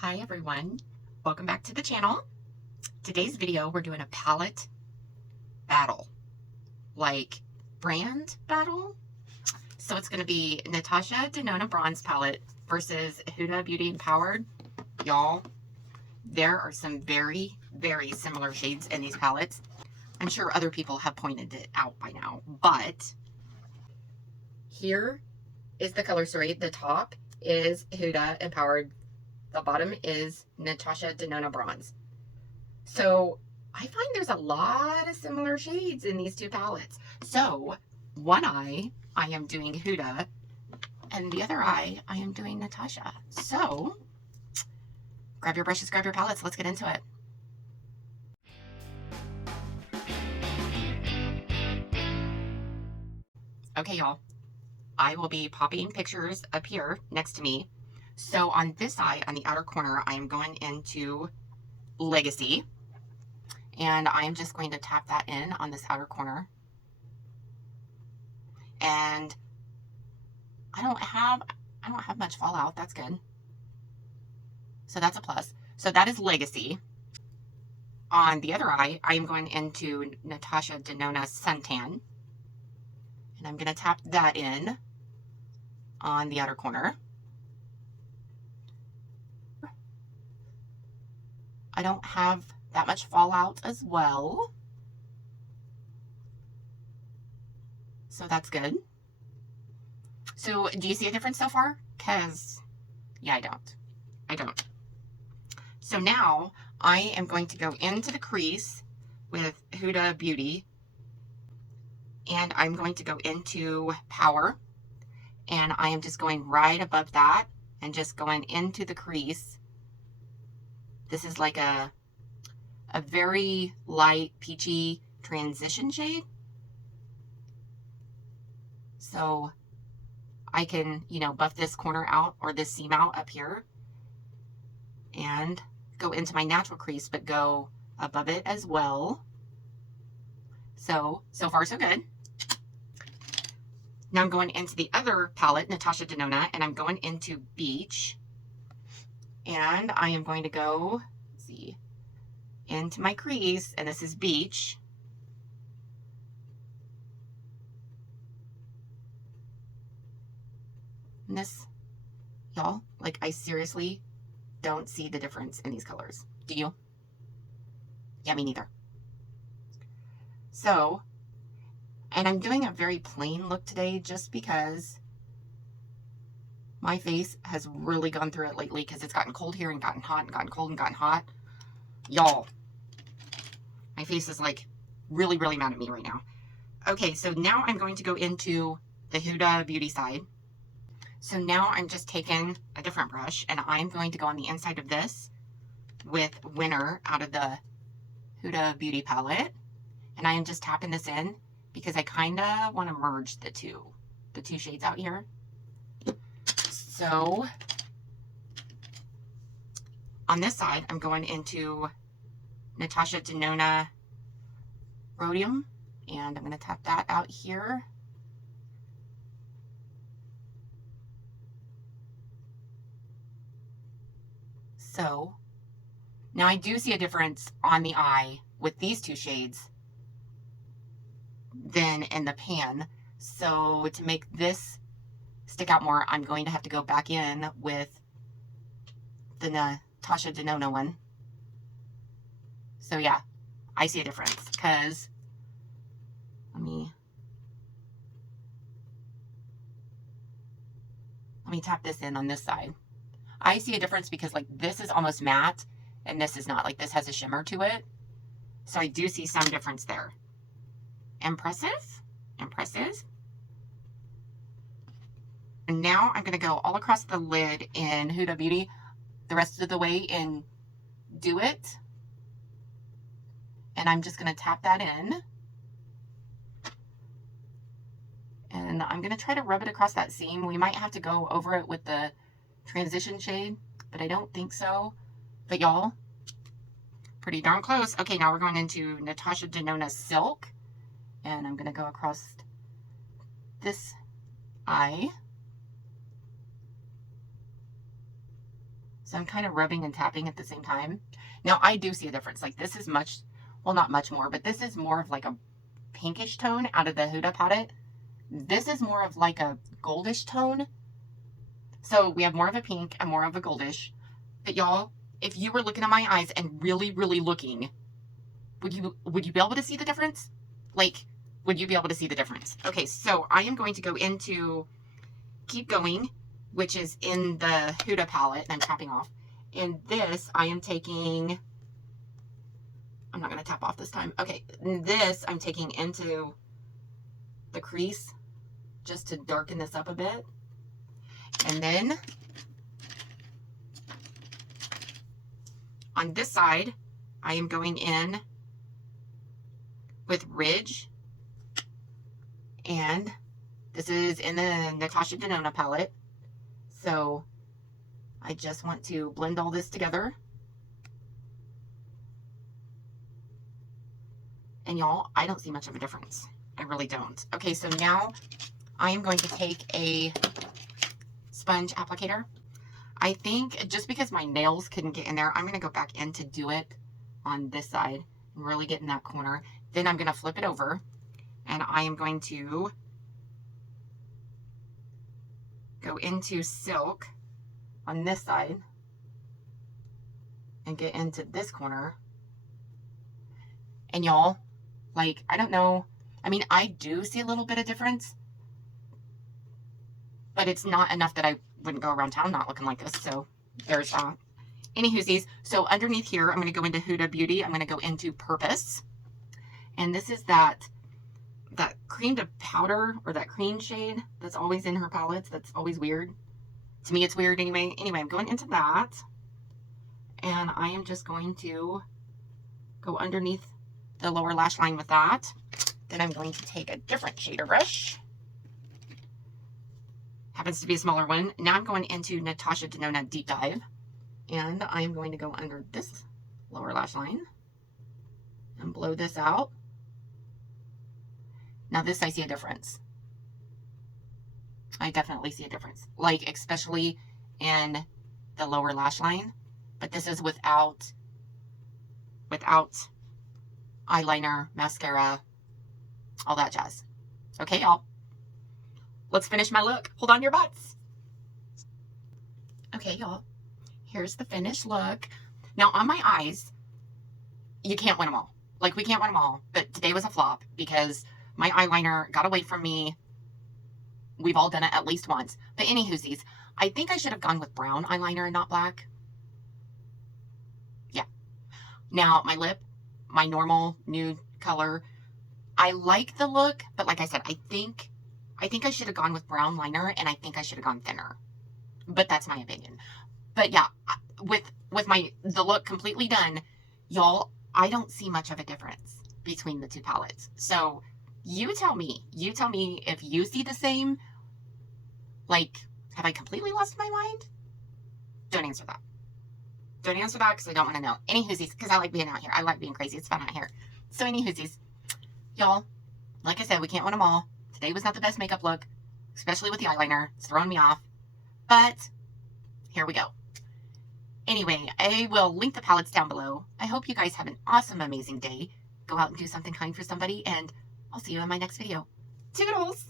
Hi everyone, welcome back to the channel. Today's video we're doing a palette battle, like brand battle. So it's going to be NATASHA Denona Bronze Palette versus HUDA Beauty Empowered. Y'all, there are some very similar shades in these palettes. I'm sure other people have pointed it out by now, but here is the color story. The top is HUDA Empowered. The bottom is NATASHA Denona Bronze. So I find there's a lot of similar shades in these two palettes. So one eye, I am doing HUDA, and the other eye, I am doing NATASHA. So grab your brushes, grab your palettes. Let's get into it. Okay, y'all. I will be popping pictures up here next to me. So on this eye, on the outer corner, I am going into Legacy. And I'm just going to tap that in on this outer corner. And I don't have much fallout. That's good. So that's a plus. So that is Legacy. On the other eye, I am going into NATASHA Denona Suntan. And I'm going to tap that in on the outer corner. I don't have that much fallout as well. So that's good. So do you see a difference so far? Because, yeah, I don't. So now I am going to go into the crease with HUDA Beauty. And I'm going to go into Power. And I am just going right above that and just going into the crease. This is like a very light peachy transition shade. So I can, buff this corner out or this seam out up here and go into my natural crease, but go above it as well. So far so good. Now I'm going into the other palette, NATASHA Denona, and I'm going into Beach. And I am going to go, let's see, into my crease, and this is Beach. And this, y'all, like, I seriously don't see the difference in these colors. Do you? Yeah, me neither. So, and I'm doing a very plain look today just because my face has really gone through it lately because it's gotten cold here and gotten hot and gotten cold and gotten hot. Y'all, my face is like really mad at me right now. Okay, so now I'm going to go into the HUDA Beauty side. So now I'm just taking a different brush and I'm going to go on the inside of this with Winter out of the HUDA Beauty palette. And I am just tapping this in because I kind of want to merge the two shades out here. So on this side, I'm going into NATASHA Denona Rhodium, and I'm going to tap that out here. So now I do see a difference on the eye with these two shades than in the pan. So to make this stick out more, I'm going to have to go back in with the NATASHA Denona one. So yeah, I see a difference because let me tap this in on this side. I see a difference because like this is almost matte and this is not. Like this has a shimmer to it. So I do see some difference there. Impressive. And now I'm going to go all across the lid in HUDA Beauty the rest of the way in Do It. And I'm just going to tap that in. And I'm going to try to rub it across that seam. We might have to go over it with the transition shade, but I don't think so. But y'all, pretty darn close. Okay, now we're going into NATASHA Denona Silk. And I'm going to go across this eye. So I'm kind of rubbing and tapping at the same time. Now I do see a difference. Like this is much, well, not much more, but this is more of like a pinkish tone out of the Huda palette. This is more of like a goldish tone. So we have more of a pink and more of a goldish. But y'all, if you were looking at my eyes and really, really looking, would you be able to see the difference? Like, would you be able to see the difference? Okay, so I am going to go into Keep Going, which is in the Huda palette, and I'm tapping off. And this, I am taking, I'm not going to tap off this time. Okay, this I'm taking into the crease just to darken this up a bit. And then on this side, I am going in with Ridge. And this is in the NATASHA Denona palette. So I just want to blend all this together. And y'all, I don't see much of a difference. I really don't. Okay, so now I am going to take a sponge applicator. I think just because my nails couldn't get in there, I'm going to go back in to do it on this side and really get in that corner. Then I'm going to flip it over and I am going to go into Silk on this side and get into this corner. And y'all, like, I don't know. I mean, I do see a little bit of difference, but it's not enough that I wouldn't go around town not looking like this. So there's that. Anywhoosies, so underneath here, I'm going to go into Huda Beauty. I'm going to go into Purpose. And this is that cream to powder, or that cream shade that's always in her palettes. That's always weird. To me, it's weird anyway. Anyway, I'm going into that. And I am just going to go underneath the lower lash line with that. Then I'm going to take a different shader brush. Happens to be a smaller one. Now I'm going into NATASHA Denona Deep Dive. And I'm going to go under this lower lash line and blow this out. Now this, I see a difference. I definitely see a difference. Like, especially in the lower lash line. But this is without eyeliner, mascara, all that jazz. Okay, y'all. Let's finish my look. Hold on your butts. Okay, y'all. Here's the finished look. Now, on my eyes, you can't win them all. Like, we can't win them all. But today was a flop because my eyeliner got away from me. We've all done it at least once. But anywhoosies, I think I should have gone with brown eyeliner and not black. Yeah. Now, my lip, my normal nude color, I like the look, but like I said, I think I should have gone with brown liner, and I think I should have gone thinner. But that's my opinion. But yeah, with the look completely done, y'all, I don't see much of a difference between the two palettes. So you tell me if you see the same. Like, have I completely lost my mind? Don't answer that. Don't answer that because I don't want to know. Anywhoosies, because I like being out here. I like being crazy. It's fun out here. So anywhoosies, y'all, like I said, we can't win them all. Today was not the best makeup look, especially with the eyeliner. It's throwing me off. But here we go. Anyway, I will link the palettes down below. I hope you guys have an awesome, amazing day. Go out and do something kind for somebody, and I'll see you in my next video. Toodles!